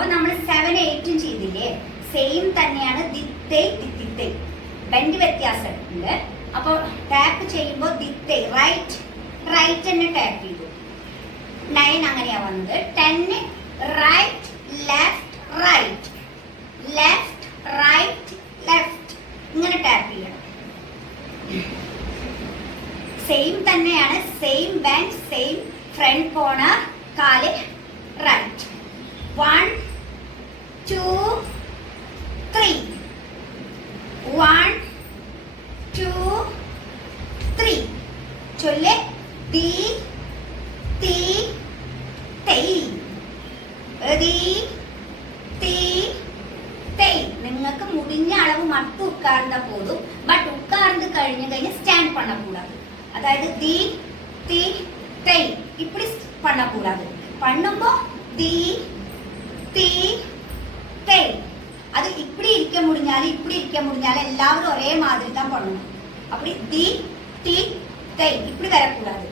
ചെയ്യുമ്പോൾ നമ്മൾ 7 8 ചെയ്തില്ലേ, സെയിം തന്നെയാണ് ദിത്തൈ ദിത്തിത്തൈ. ബെൻഡ് വ്യത്യാസം ഉണ്ട്. അപ്പോൾ ടാപ്പ് ചെയ്യുമ്പോൾ ദിത്തൈ റൈറ്റ് റൈറ്റ് തന്നെ ടാപ്പ് ചെയ്തു. 9 അങ്ങനെയാ വന്നത്. 10 right left right left right left ഇങ്ങനെ ടാപ്പ് ചെയ്യണം. സെയിം തന്നെയാണ്, same band, same front corner, കാല് റൈറ്റ്. 1 2 3 1 2 3 ചൊല്ല്. ദി തി തൈ ദി തി തൈ. നിങ്ങൾക്ക് മുടിഞ്ഞ അളവ് മട്ട് ഉட்கார்ந்தா போதும். பட் உட்கார்ந்து കഴിഞ്ഞ് ஸ்டாண்ட் பண்ணக்கூடாது. அதாவது தி தி தை இப்படி பண்ணக்கூடாது. பண்ணும்போ தி தி தை. அது இப்படி இருக்க முடிஞ்சாலும் இப்படி இருக்க முடிஞ்சாலும் எல்லாரும் ஒரே மாதிரி தான் பண்ணணும். அப்படி தி தி தை இப்படி வரக்கூடாது.